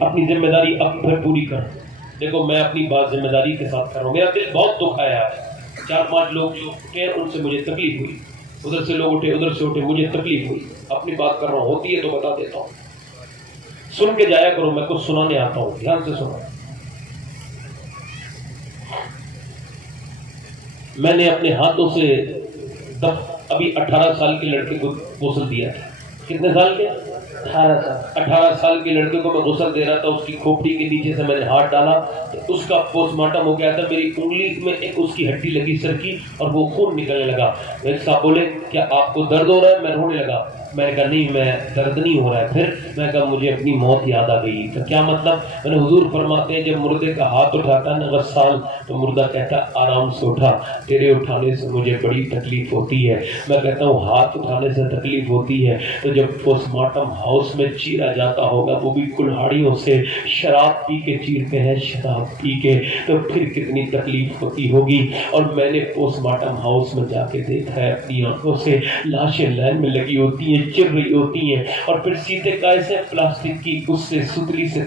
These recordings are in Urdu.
اپنی ذمہ داری اب پھر پوری کر. دیکھو میں اپنی بات ذمہ داری کے ساتھ کر رہا ہوں. میرا دل بہت دکھایا ہے. 4-5 لوگ جو اٹھے ہیں ان سے مجھے تکلیف ہوئی, ادھر سے لوگ اٹھے, ادھر سے اٹھے, مجھے تکلیف ہوئی. اپنی بات کر رہا ہوں, ہوتی ہے تو بتا دیتا ہوں. سن کے جایا کرو, میں کچھ سنانے آتا ہوں, دھیان سے سنو. میں نے اپنے ہاتھوں سے ابھی 18 سال کے لڑکے کو غسل دیا تھا. کتنے سال کے؟ 18 سال کے لڑکے کو میں غسل دے رہا تھا. اس کی کھوپڑی کے نیچے سے میں نے ہاتھ ڈالا تو اس کا پوسٹ مارٹم ہو گیا تھا. میری انگلی میں ایک اس کی ہڈی لگی سر کی اور وہ خون نکلنے لگا. میرے صاحب بولے کیا آپ کو درد ہو رہا ہے؟ میں رونے لگا. میں نے کہا نہیں, میں درد نہیں ہو رہا ہے. پھر میں کہا مجھے اپنی موت یاد آ گئی. تو کیا مطلب؟ میں نے حضور فرماتے ہیں جب مردے کا ہاتھ اٹھاتا ہے نا غسال تو مردہ کہتا ہے آرام سے اٹھا, تیرے اٹھانے سے مجھے بڑی تکلیف ہوتی ہے. میں کہتا ہوں ہاتھ اٹھانے سے تکلیف ہوتی ہے تو جب پوسٹ مارٹم ہاؤس میں چیرا جاتا ہوگا وہ بھی کلہاڑیوں سے شراب پی کے چیرتے ہیں, شراب پی کے, تو پھر کتنی تکلیف ہوتی ہوگی. اور میں نے پوسٹ مارٹم ہاؤس میں جا کے دیکھا ہے اپنی آنکھوں سے, لاشیں لائن میں لگی ہوتی ہیں, چر رہی ہوتی ہیں, اور پھر سیتے کیسے پلاسٹک کی اس سے ستلی سے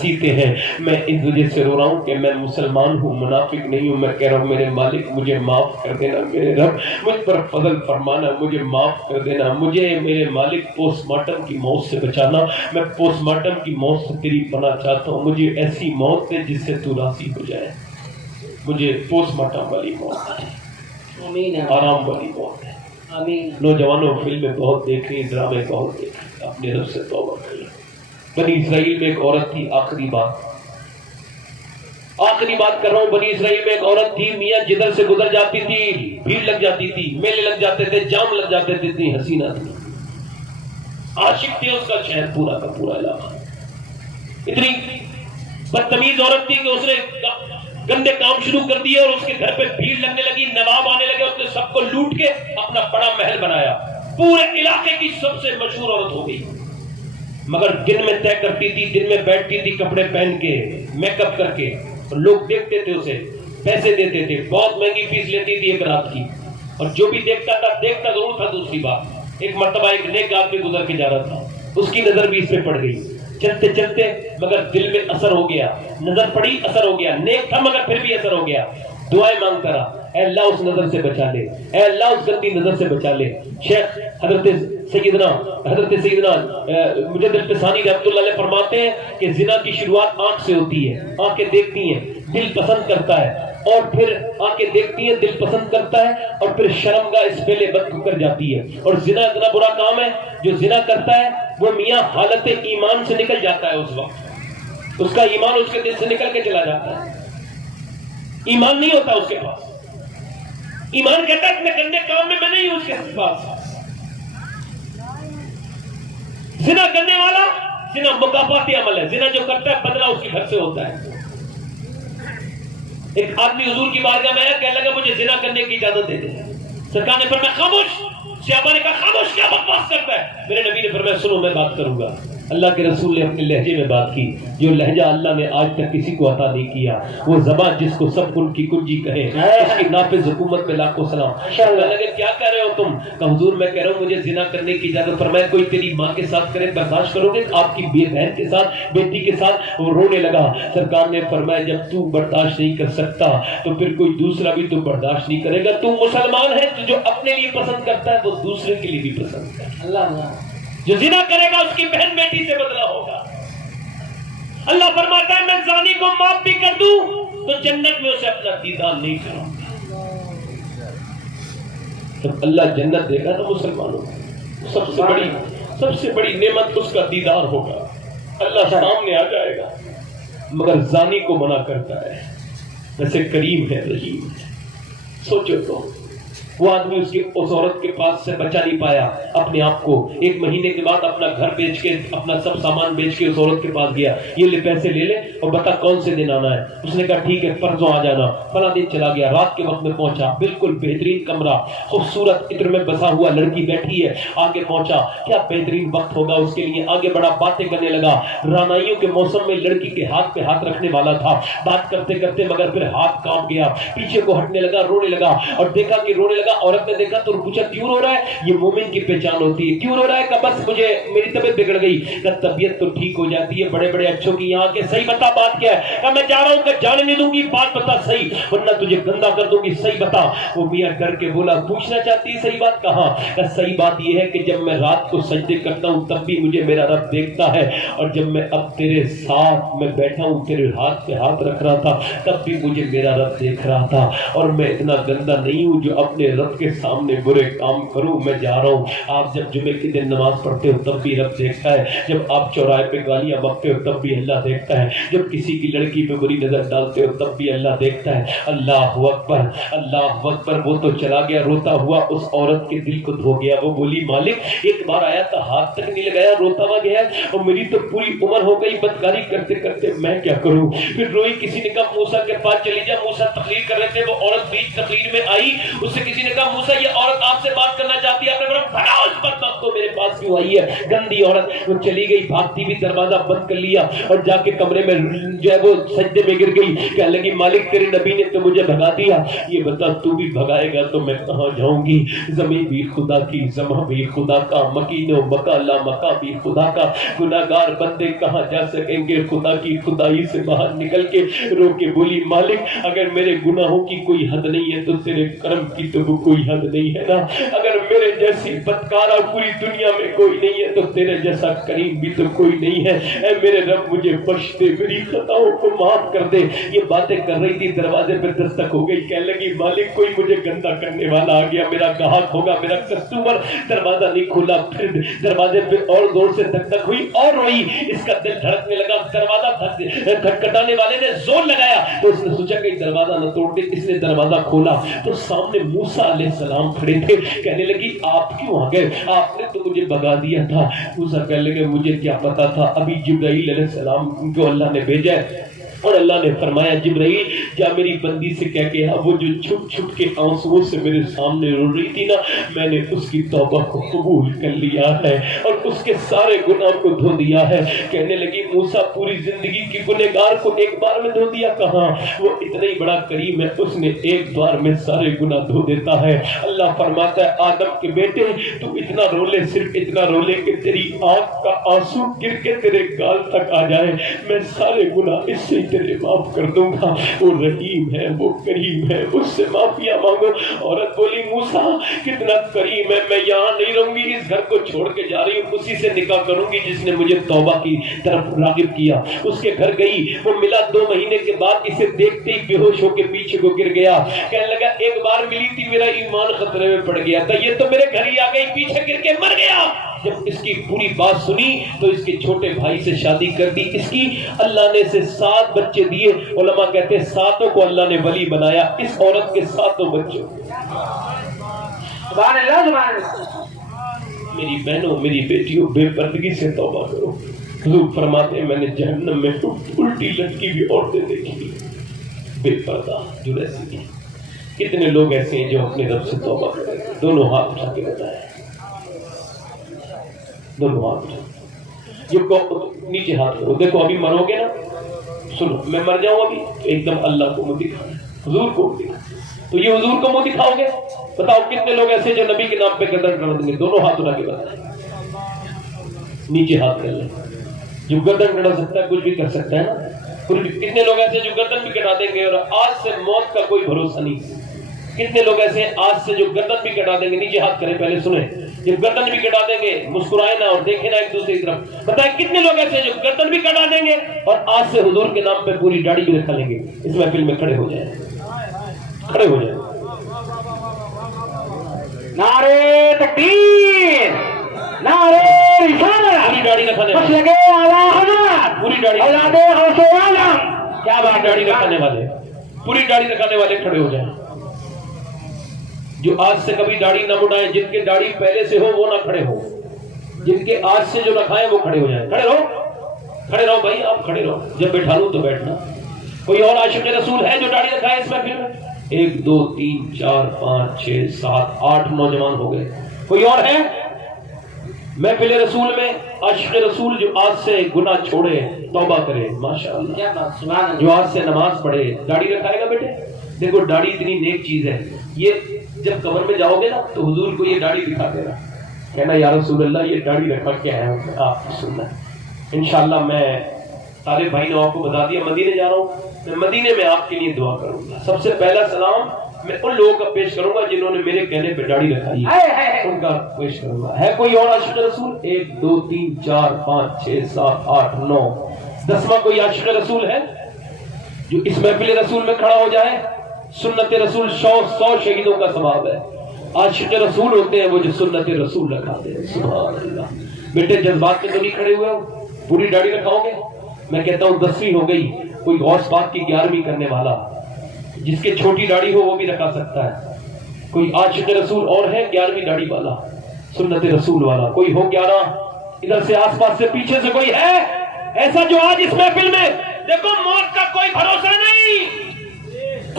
سیتے ہیں. میں اس وجہ سے رو رہا ہوں کہ میں مسلمان ہوں, منافق نہیں ہوں. میں کہہ رہا ہوں میرے مالک مجھے معاف کر دینا, میرے رب مجھ پر فضل فرمانا, مجھے معاف کر دینا. مجھے میرے مالک پوسٹ مارٹم کی موت سے بچانا. میں پوسٹ مارٹم کی موت سے تیری پناہ چاہتا ہوں. مجھے ایسی موت دے جس سے تو راضی ہو جائے. مجھے پوسٹ مارٹم والی موت ہے, آرام والی موت ہے. نوجوانوں فلمیں بہت دیکھ رہی, ڈرامے بہت دیکھ رہی, اپنے رب سے توبہ کر لیں. بنی اسرائیل میں ایک عورت تھی, آخری بات کر رہا ہوں. بنی اسرائیل میں ایک عورت تھی, میاں جدھر سے گزر جاتی تھی بھیڑ لگ جاتی تھی, میلے لگ جاتے تھے, جام لگ جاتے تھے. اتنی حسینہ تھی, عاشق تھی اس کا شہر پورا کا پورا علاقہ. اتنی بدتمیز عورت تھی کہ اس نے گندے کام شروع کر دیے اور اس کے گھر پہ بھیڑ لگنے لگی, نواب آنے لگے, اس نے سب کو لوٹ کے اپنا بڑا محل بنایا. پورے علاقے کی سب سے مشہور عورت ہو گئی. مگر دن میں طے کرتی تھی, دن میں بیٹھتی تھی کپڑے پہن کے, میک اپ کر کے, اور لوگ دیکھتے تھے اسے, پیسے دیتے تھے, بہت مہنگی فیس لیتی تھی ایک رات کی. اور جو بھی دیکھتا تھا دیکھتا ضرور تھا. دوسری بات, ایک مرتبہ ایک نیک آدمی گزر کے جا رہا تھا, اس کی نظر بھی اس پہ پڑ گئی. چلتے چلتے مگر دل میں اثر ہو گیا, نظر پڑی, اثر ہو گیا. نیک تھا مگر پھر بھی اثر ہو گیا. دعائیں مانگتا رہا, اے اللہ اس نظر سے بچا لے, اے اللہ اس گندی نظر سے بچا لے. شیخ حضرت سیدنا مجدد الفسانی رحمۃ اللہ علیہ فرماتے ہیں کہ زنا کی شروعات آنکھ سے ہوتی ہے. آنکھیں دیکھتی ہیں, دل پسند کرتا ہے, اور پھر آنکھیں دیکھتی ہیں, دل پسند کرتا ہے, اور پھر شرمگاہ اس پہلے بد کو کر جاتی ہے. اور زنا اتنا برا کام ہے, جو زنا کرتا ہے وہ میاں حالت ایمان سے نکل جاتا ہے. اس وقت اس کا ایمان اس کے دل سے نکل کے چلا جاتا ہے. ایمان نہیں ہوتا اس کے پاس. ایمان کہتا ہے اتنے گندے کام میں میں نہیں ہوں اس کے پاس. زنا کرنے والا, زنا مکافاتی عمل ہے. زنا جو کرتا ہے بدلہ اس کے گھر سے ہوتا ہے. ایک آدمی حضور کی بارگاہ میں آیا, کہنے لگا مجھے زنا کرنے کی اجازت دے دیں. سرکار نے فرمایا خاموش. صحابہ نے کہا خاموش, کیا بکواس کرتا ہے؟ میرے نبی نے فرمایا سنو میں بات کروں گا. اللہ کے رسول نے اپنے لہجے میں بات کی, جو لہجہ اللہ نے آج تک کسی کو عطا نہیں کیا. وہ زبان جس کو سب کن کی کنجی کہے, اس کی نافذ حکومت میں لاکھوں سلام. کہنے لگے کیا کہہ رہے ہو تم؟ کہ حضور میں کہہ رہا ہوں مجھے زنا کرنے کی اجازت. فرمایا کوئی تیری ماں کے ساتھ کرے برداشت کرو گے؟ آپ کی بہن کے ساتھ, بیٹی کے ساتھ. وہ رونے لگا. سرکار نے فرمایا جب تو برداشت نہیں کر سکتا تو پھر کوئی دوسرا بھی تو برداشت نہیں کرے گا. تو مسلمان ہے تو جو اپنے لیے پسند کرتا ہے وہ دوسرے کے لیے بھی پسند کرتا ہے. اللہ جو زنا کرے گا اس کی بہن بیٹی سے بدلہ ہوگا. اللہ فرماتا ہے میں زانی کو معاف بھی کر دوں تو جنت میں اسے اپنا دیدار نہیں کروں گا. جب اللہ جنت دے گا تو مسلمانوں سب سے بڑی نعمت اس کا دیدار ہوگا. اللہ سامنے آ جائے گا. مگر زانی کو منع کرتا ہے. ویسے کریم ہے, رحیم ہے. سوچو تو وہ آدمی اس عورت کے پاس سے بچا نہیں پایا اپنے آپ کو. 1 مہینے کے بعد اپنا گھر بیچ کے, اپنا سب سامان بیچ کے اس عورت کے پاس گیا. یہ لے پیسے لے لے اور بتا کون سے دن آنا ہے. اس نے کہا ٹھیک ہے پرسوں آ جانا. فلاں دن چلا گیا. رات کے وقت میں پہنچا, بالکل بہترین کمرہ, خوبصورت عطر میں بسا ہوا, لڑکی بیٹھی ہے. آگے پہنچا, کیا بہترین وقت ہوگا اس کے لیے. آگے بڑا, باتیں کرنے لگا. رانائیوں کے موسم میں لڑکی کے ہاتھ پہ ہاتھ رکھنے والا تھا. بات کرتے کرتے مگر پھر ہاتھ کانپ گیا, پیچھے کو ہٹنے لگا, رونے لگا, اور دیکھا کہ رونے لگا لگا, عورت نے دیکھا تو پوچھا کیوں رو رہا ہے؟ یہ مومن کی پہچان ہوتی ہے. کیوں رو رہا ہے؟ کہ بس مجھے میری طبیعت بگڑ گئی. کہ طبیعت تو ٹھیک ہو جاتی ہے بڑے بڑے اچھوں کی یہاں کے, صحیح بتا بات کیا ہے؟ کہ میں جا رہا ہوں, کہ جانے نہیں دوں گی, بات بتا صحیح ورنہ تجھے گندا کر دوں گی, صحیح بتا. وہ میاں ڈر کے بولا پوچھنا چاہتی ہے صحیح بات کہاں؟ کہ صحیح بات یہ ہے کہ جب میں رات کو سجدے کرتا ہوں تب بھی مجھے میرا رب دیکھتا ہے, اور جب میں اب تیرے ساتھ میں بیٹھا ہوں تیرے ہاتھ پہ ہاتھ رکھ رہا تھا تب بھی مجھے میرا رب دیکھ رہا تھا, اور میں اتنا گندا نہیں ہوں جو اپنے رب کے سامنے برے کام کروں. میں جا رہا ہوں. آپ جب جمعے کے دن نماز پڑھتے ہو تب بھی رب دیکھتا ہے, جب آپ چوراہے پہ گالیاں بکتے ہو تب بھی اللہ دیکھتا ہے, جب کسی کی لڑکی پہ بری نظر ڈالتے ہو تب بھی اللہ دیکھتا ہے. اللہ اکبر, اللہ اکبر. وہ تو چلا گیا روتا ہوا, اس عورت کے دل کو دھو گیا. وہ بولی مالک ایک بار آیا تھا ہاتھ تک نہیں لگایا, روتا ہوا گیا, اور میری تو پوری عمر ہو گئی بدکاری کرتے کرتے, میں کیا کروں؟ پھر روئی. کسی نے کہا موسیٰ کے پاس چلی جا, موسیٰ تقریر کر رہے تھے, وہ عورت بیچ تقریر میں آئی, اس سے کسی نے کہا موسیٰ یہ عورت آپ سے بات کرنا چاہتی ہے. آپ نے کہا بھگاؤ اس بدبخت کو, میرے پاس کیوں آئی ہے گندی عورت. وہ چلی گئی, بھاگتی بھی دروازہ بند کر لیا, اور جا کے کمرے میں جو ہے وہ سجدے میں گر گئی. کہنے لگی مالک تیرے نبی نے تو مجھے بھگا دیا, یہ بتا تو بھی بھگائے گا تو میں کہاں جاؤں گی؟ زمین بھی خدا کی, زماں بھی خدا کا, مکین و مکہ لا مکہ بھی خدا کا, گناہگار بندے کہاں جا سکیں گے خدا کی خدائی سے باہر نکل کے. رو کے بولی مالک اگر میرے گناہوں کی کوئی حد نہیں ہے تو تیرے کرم کی تو کوئی حد نہیں ہے نا. اگر میرے جیسی بدکارہ پوری دنیا میں کوئی نہیں ہے تو تیرے جیسا کریم بھی تو کوئی نہیں ہے. اے میرے رب مجھے بخش دے, میری خطاؤں کو معاف کر دے. یہ باتیں کر رہی تھی, دروازے پہ دستک ہو گئی. کہنے لگی مالک کوئی مجھے گندا کرنے والا آ گیا, میرا گاہک ہوگا, میرا کسٹمر. دروازہ نہیں کھولا, پھر دروازے پہ اور زور سے دک دک ہوئی اور روئی. اس کا دل دھڑکنے لگا. دروازہ کھٹکھٹانے والے نے زور لگایا تو اس نے سوچا کہ دروازہ نہ توڑ دے. اس نے دروازہ کھولا تو سامنے موسیٰ علیہ السلام کھڑے تھے. کہنے لگی آپ کیوں آ گئے؟ آپ نے تو مجھے بھگا دیا تھا. موسیٰ کہنے لگے مجھے کیا پتا تھا, ابھی جبرائیل علیہ السلام کو اللہ نے بھیجا ہے, اور اللہ نے فرمایا جبرائیل جا میری بندی سے کہہ کے وہ جو چھپ چھپ کے آنسوؤں سے میرے سامنے رو رہی تھی نا, میں نے اس کی توبہ کو قبول کر لیا ہے اور اس کے سارے گناہ کو دھو دیا ہے. کہنے لگی موسیٰ پوری زندگی کی گنہگار کو ایک بار میں دھو دیا کہاں؟ وہ اتنا ہی بڑا کریم ہے, اس نے ایک بار میں سارے گناہ دھو دیتا ہے. اللہ فرماتا ہے آدم کے بیٹے تو اتنا رو لے, صرف اتنا رو لے کہ تیری آنکھ کا آنسو گر کے تیرے گال تک آ جائے, میں سارے گناہ اس سے تیرے معاف کر دوں گا. وہ رحیم ہے, وہ کریم ہے, اس سے معافیا مانگو. عورت بولی موسیٰ کتنا کریم ہے, میں یہاں نہیں رہوں گی, اس گھر کو چھوڑ کے جا رہی ہوں, اسی سے نکاح کروں گی جس نے مجھے توبہ کی طرف راغب کیا. اس کے گھر گئی, وہ ملا 2 مہینے کے بعد اسے دیکھتے ہی بے ہوش ہو کے پیچھے کو گر گیا. کہنے لگا ایک بار ملی تھی میرا ایمان خطرے میں پڑ گیا تھا, یہ تو میرے گھر ہی آ گئی, پیچھے گر کے مر گیا. جب اس کی پوری بات سنی تو اس کے چھوٹے بھائی سے شادی کر دی. اس کی اللہ نے اسے 7 بچے دیے. علماء کہتے ہیں 7 کو اللہ نے ولی بنایا, اس عورت کے 7 بچوں. سبحان اللہ سبحان اللہ. میری بہنوں میری بیٹیوں بے پردگی سے توبہ کرو. حضور فرماتے ہیں میں نے جہنم میں الٹی لٹکی بھی عورتیں دیکھی بے پردہ جو ایسی ہیں. کتنے لوگ ایسے ہیں جو اپنے رب سے توبہ کریں؟ دونوں ہاتھ اٹھا کے بتائیں, دونوں ہاتھ نیچے ہاتھ کرو. دیکھو ابھی مرو گے نا, سنو میں مر جاؤں ابھی ایک دم اللہ کو منہ دکھانا, حضور کو منہ دکھانا, تو یہ حضور کو منہ دکھاؤ گے؟ بتاؤ کتنے لوگ ایسے جو نبی کے نام پہ گردن گڑا دیں گے؟ دونوں ہاتھ اٹھا کے بتائیں, نیچے ہاتھ کر لیں. جو گردن گڑا سکتا ہے کچھ بھی کر سکتا ہے نا. کتنے لوگ ایسے جو گردن بھی کٹا دیں گے اور آج سے موت کا کوئی بھروسہ نہیں؟ کتنے لوگ ایسے آج سے جو گردن بھی کٹا دیں گے؟ نیچے ہاتھ کریں, پہلے سنیں. جب گردن بھی کٹا دیں گے مسکرائے نا اور دیکھیں نا ایک دوسرے کی طرف. بتائیں کتنے لوگ ایسے جو گردن بھی کٹا دیں گے اور آج سے حضور کے نام پہ پوری داڑھی بھی رکھا لیں گے؟ اس محفل میں کھڑے ہو جائیں, کھڑے ہو جائیں. نعرے تکبیر, نعرے رسالت, پوری داڑھی رکھانے بس لگے اعلیٰ حضرت, پوری داڑھی, اولاد غوث عالم. کیا بات, داڑھی رکھانے والے, پوری داڑھی رکھانے والے کھڑے ہو جائیں. جو آج سے کبھی داڑھی نہ مڈائیں, جن کے داڑھی پہلے سے ہو وہ نہ کھڑے ہو, جن کے آج سے جو رکھائیں وہ کھڑے ہو جائیں. کھڑے رہو, کھڑے رہو بھائی, آپ کھڑے رہو. جب بیٹھا لوں تو بیٹھنا. کوئی اور عاشق رسول ہے جو داڑھی رکھائے اس محفل میں؟ 1 2 3 4 5 6 7 8 نوجوان ہو گئے. کوئی اور ہے محفل رسول میں عاشق رسول جو آج سے گناہ چھوڑے توبہ کرے؟ ماشاءاللہ. جو آج سے نماز پڑھے داڑھی رکھائے گا بیٹے؟ دیکھو داڑھی اتنی نیک چیز ہے, یہ جب قبر میں جاؤ گے نا تو حضور کو یہ داڑھی دکھا دینا, کہنا یا رسول اللہ یہ داڑھی رکھا کیا ہے, آپ کو سننا. انشاءاللہ میں طالب بھائی نے آپ کو بتا دیا مدینے جا رہا ہوں, میں مدینے میں آپ کے لیے دعا کروں گا. سب سے پہلا سلام میں ان لوگوں کا پیش کروں گا جنہوں نے میرے کہنے پہ داڑھی رکھائی ہے, ان کا پیش کروں گا. ہے کوئی اور عاشق رسول؟ 1 2 3 4 5 6 7 8 9 10واں کوئی عاشق رسول ہے جو اس محفل رسول میں کھڑا ہو جائے؟ سنت رسول 100 شہیدوں کا ثواب ہے. عاشق رسول ہوتے ہیں وہ جو سنت رسول رکھاتے ہیں. سبحان اللہ. بیٹے جذبات میں تو نہیں کھڑے ہوئے ہو, پوری داڑھی رکھاؤ گے؟ میں کہتا ہوں 10ویں ہو گئی, کوئی غوث پاک کی 11ویں کرنے والا جس کے چھوٹی داڑھی ہو وہ بھی رکھا سکتا ہے. کوئی عاشق رسول اور ہے 11ویں داڑھی والا, سنت رسول والا؟ کوئی ہو 11. ادھر سے آس پاس سے پیچھے سے کوئی ہے ایسا جو آج اس محفل میں؟ دیکھو موت کا کوئی بھروسہ نہیں,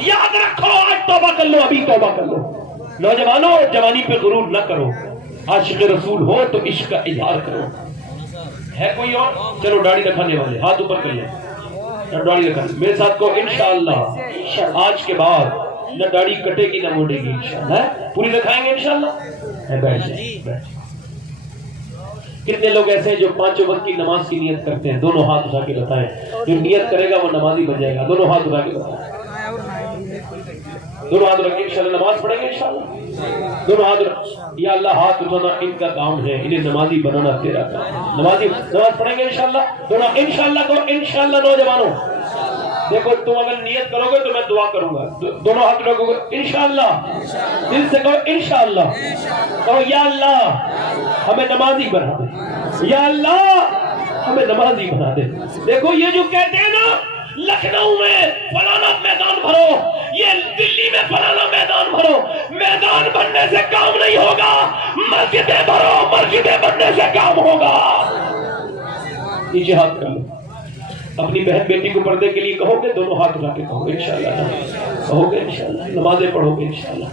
یاد رکھو آج توبہ کر لو, ابھی توبہ کر لو. نوجوانوں جوانی پہ غرور نہ کرو, عاشق رسول ہو تو عشق کا اظہار کرو. ہے کوئی اور؟ چلو داڑھی رکھانے والے ہاتھ اوپر کر لیں, داڑھی رکھانے میرے ساتھ کو. انشاءاللہ آج کے بعد نہ داڑھی کٹے گی نہ موڑے گی, انشاءاللہ پوری رکھائیں گے انشاءاللہ. بیٹھ جائیں. کتنے لوگ ایسے ہیں جو 5 وقت کی نماز کی نیت کرتے ہیں؟ دونوں ہاتھ اٹھا کے بتائیں. جو نیت کرے گا وہ نمازی بن جائے گا. دونوں ہاتھ اٹھا کے بتائیں, دونوں ہاتھ رکھ کے انشاءاللہ نماز پڑھیں گے انشاءاللہ. دونوں ہاتھ رکھ. یا اللہ ہاتھ اٹھانا ان کا کام ہے, انہیں نمازی بنانا تیرا کام. نماز پڑھیں گے انشاءاللہ. دونوں انشاءاللہ کو انشاءاللہ. نوجوانوں دیکھو تم اگر نیت کرو گے تو میں دعا کروں گا. دونوں ہاتھ رکھو گے انشاءاللہ, دل سے کہو انشاءاللہ. کہو یا اللہ ہمیں نمازی بنا دے, یا اللہ ہمیں نمازی بنا دے. دیکھو یہ جو کہتے ہیں نا لکھنؤ میں فلانا میدان بھرو, یہ دلی میں فلانا میدان بھرو, میدان بننے سے کام نہیں ہوگا. مسجدیں بھرو, مسجدیں بننے سے کام ہوگا. نیچے ہاتھ کر لو. اپنی بہن بیٹی کو پردے کے لیے کہو گے دونوں ہاتھ اٹھا کے کہو گے انشاءاللہ. کہو گے انشاءاللہ. نمازیں پڑھو گے انشاءاللہ.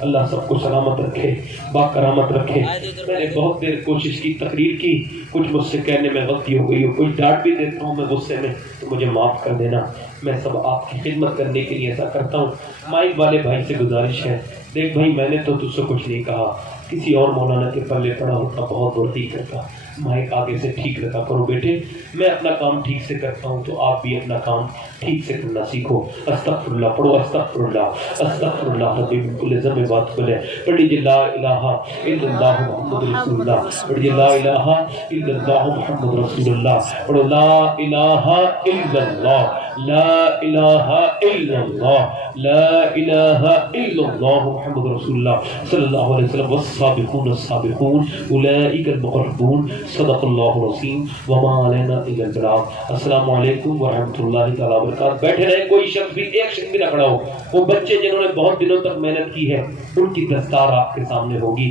اللہ سب کو سلامت رکھے, با کرامت رکھے. میں نے بہت دیر کوشش کی, تقریر کی, کچھ مجھ سے کہنے میں غلطی ہو گئی ہو, کوئی ڈانٹ بھی دیتا ہوں میں غصے میں تو مجھے معاف کر دینا. میں سب آپ کی خدمت کرنے کے لیے ایسا کرتا ہوں. مائک والے بھائی سے گزارش ہے, دیکھ بھائی میں نے تو تجھ سے کچھ نہیں کہا, کسی اور مولانا کے پلے پڑا ہوتا بہت بڑی کرتا. مائک آگے سے ٹھیک رکھا کرو بیٹے. میں اپنا کام ٹھیک سے کرتا ہوں تو آپ بھی اپنا کام ٹھیک سے کرنا سیکھو. استغفر اللہ پڑھو, استغفر اللہ, استغفر اللہ ربی من کل ذنب بات بولے. پڑھ لیجیے لا الہ الا اللہ محمد رسول اللہ. پڑھ لیجیے لا الہ الا اللہ محمد رسول اللہ. پڑھو لا الہ الا اللہ, لا الہ الا اللہ, لا الہ الا اللہ محمد رسول اللہ صلی اللہ علیہ وسلم. والسابقون السابقون اولئک المقربون. صدق اللہ العظیم وما علینا الا البلاغ. السلام علیکم ورحمۃ اللہ تعالیٰ وبرکاتہ. بیٹھے رہے, کوئی شخص بھی ایک شخص بھی نہ کھڑا ہو. وہ بچے جنہوں نے بہت دنوں تک محنت کی ہے ان کی دستار آپ کے سامنے ہوگی.